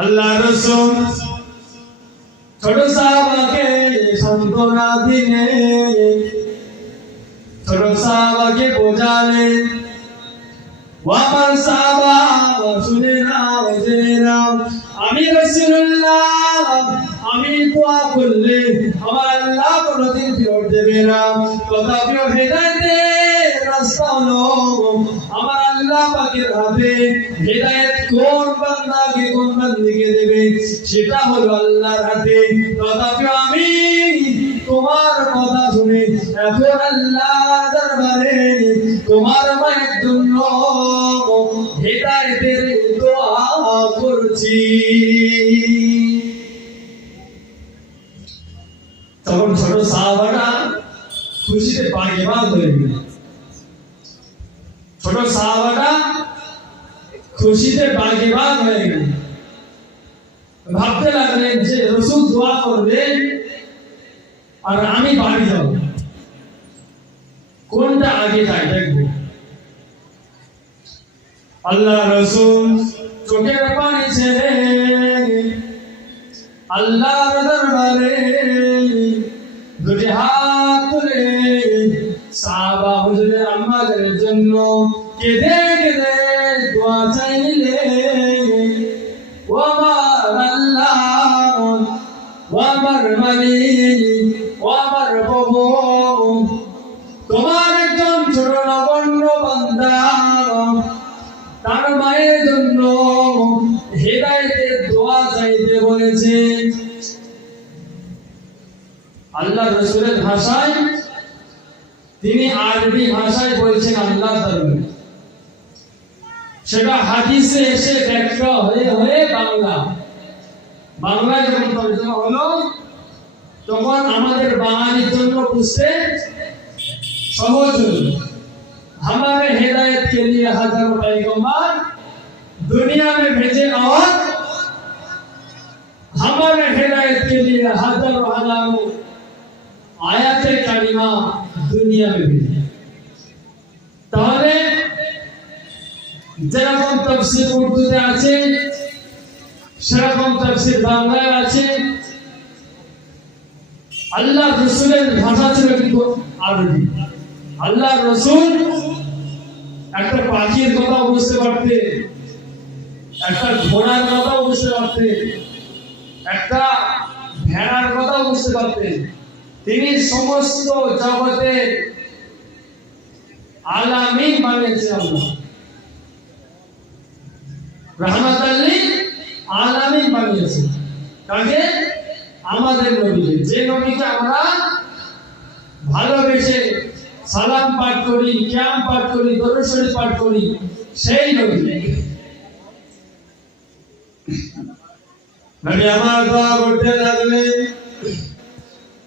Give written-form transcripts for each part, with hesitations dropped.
আল্লাহ রাসূল ছোট সাহাবাকে সান্ত্বনা দিলেন, ছোট সাহাবাকে বোঝালেন, ও আমার সাহাবা শুনে নাও জেনে নাও, আমি রাসূলুল্লাহ আমি দোয়া করলে আমার আল্লাহ কোনদিন ফেরত দেবে না। তথাপিও হেদায়েতের রাস্তা হলো আমার আল্লাহ পাকের হাতে। হেদায়েত কোন বান্দাকে কোন বান্দিকে দেবে সেটা হলো আল্লাহর হাতে। তথাপিও আমি তোমার কথা শুনে এখন আল্লাহর দরবারে তোমার মায়ের জন্য হেদায়েতের দোয়া করছি। তখন ছোট সাহাবারা খুশিতে বাগেবাগ হয়ে গেল। ছোট সাহাবারা খুশিতে বাগেবাগ হয়ে গেল। ভাবতে লাগলেন যে রাসূল দোয়া করবেন আর আমি বাড়ি যাব, কোনটা আগে যায় দেখবো। আল্লাহ রাসূল চোখের পানি ছেড়ে আল্লাহর দরবারে দুটি হাত তুলে সাহাবা হুজুরের আম্মাদের জন্য কেঁদে কেঁদে দোয়া চাইলেন। ও আমার আল্লাহ, ও আমার মালিক, ও আমার প্রভু, তোমার একজন ছোট নগণ্য বান্দা তার মায়ের জন্য হেদায়েতের দোয়া চাইতে বলেছে। আল্লাহ রাসূলের ভাষায় তিনি আরবি ভাষায় বলছেন আল্লাহ দরবারে, সেটা হাদিসে এসে ব্যাখ্যা হয়ে হয়ে বাংলায় যখন তর্জমা হলো তখন আমাদের বাঙালির জন্য বুঝতে সহজ হলো। हमारे हिदायत के लिए हजारों पैगंबर दुनिया में भेजे और हमारे हिदायत के लिए हजारों आयाते कारिमा दुनिया में भेजे। তাহলে যেরকম তাফসীর উর্দুতে আছে সেরকম তাফসীর বাংলায় আছে। আল্লাহ রাসূলের ভাষা ছিল কিন্তু আরবি। আল্লাহ রাসূল একটা পাখির কথা বুঝতে পারতেন, একটা ঘোড়ার কথা বুঝতে পারতেন, একটা ভেড়ার কথা বুঝতে পারতেন। তিনি সমস্ত জগতে আলামিন বানিয়েছেন আল্লাহ, রাহমাতাল লিল আলামিন বানিয়েছেন। কাকে? আমাদের নবীকে, যে নবীকে আমরা ভালোবেসে সালাম পাঠ করি, কিয়াম পাঠ করি, দরুদ শরীফ পাঠ করি, সেই নবী। নবী আমার দোয়া করতে লাগলেন,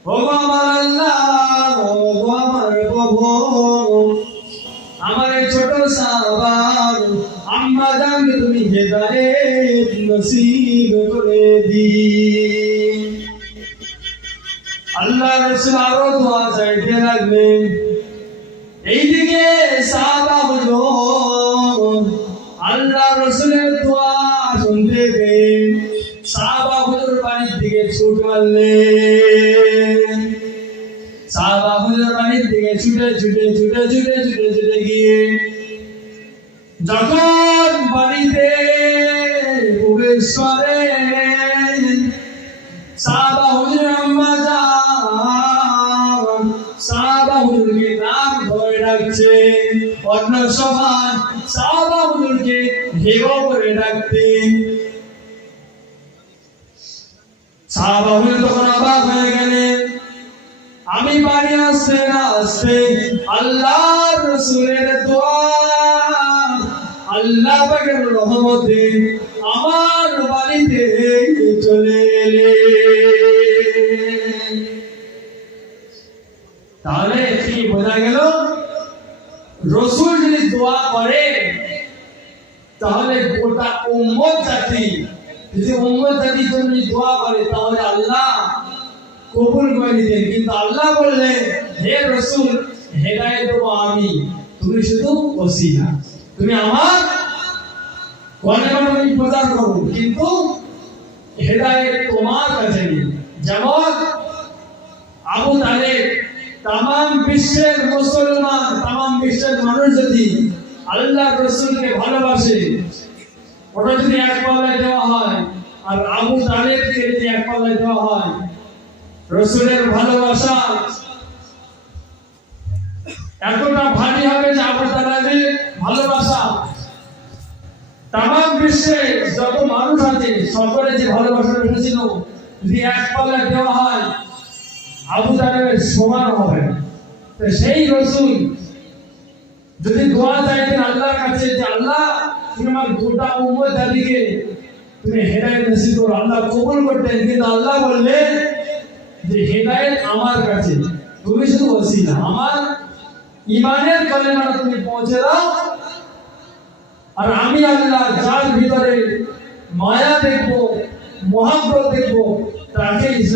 ও আমার আল্লাহ, ও আমার প্রভু, আমার ছোট সাহাবা আম্মা জানকে তুমি হেদায়েত নসিব করে দিন। আল্লাহ রাসূল আরো দোয়া চাইতে লাগলেন। এইদিকে সাহাবা হলো আল্লাহ রাসূলের দোয়া শুনতে পেয়ে সাহাবা হুজুর বাড়ির দিকে ছুট মারলেন। সাহাবা হুজুর বাড়ির দিকে ছুটে গিয়ে যখন বাড়িতে প্রবেশ করে সাহাবা হুজুর আম্মা জান সাহাবা হুজুরকে নাম ধরে ডাকছে। অন্য সময় সাহাবা হুজুরকে হেও করে ডাকতেন। সাহাবা হুজুর তখন অবাক হয়ে গেলেন। আমি বাড়ি আসতে না আসতে আল্লাহর রাসূলের দোয়া, আল্লাহ পাকের রহমতে আমার বাড়িতে চলে এলেন। তাহলে কি বোঝা গেল? রাসূল যদি দোয়া করে তাহলে গোটা উম্মত জাতি, যদি উম্মত জাতি যদি দোয়া করে তাহলে আল্লাহ কবুল করে নিতেন। কিন্তু আল্লাহ বললেন, হে রাসূল হেদায়েত দেব আমি, তুমি শুধু ওসিলা, তুমি আমার কোনে কোনে প্রচার করো, কিন্তু হেদায়েত তোমার কাছে নেই। যেমন আবু তালেব, তামাম বিশ্বের মুসলমান, তামাম বিশ্বের মানুষ যদি আল্লাহ রসুলকে ভালোবাসে, ওটা যদি এক পাল্লায় দেওয়া হয়, আর আবু তালেবকে যদি এক পাল্লায় দেওয়া হয়, রসুলের ভালোবাসা এতটা ভারী হবে যে আবু তালেবের ভালোবাসা তামাম বিশ্বে যত মানুষ আছে সকলে যে ভালোবাসা রেখেছিল, যদি এক পাল্লায় দেওয়া হয়, আবু তালেবের সমান হবে না। তো সেই রসুল যদি দোয়া চাইতেন আল্লাহর কাছে যে আল্লাহ তুমি আমার গোটা উম্মত জাতিকে তুমি হেদায়েত নসিব করো, আল্লাহ কবুল করতেন। কিন্তু আল্লাহ বললেন যে হেদায়েত আমার কাছে, তুমি শুধু ওসিলা, আমার ঈমানের কালেমাটা তুমি পৌঁছে দাও, আর আমি আল্লাহ যার ভিতরে মায়া দেখবো, মহব্বত দেখবো, তাকে ইসলাম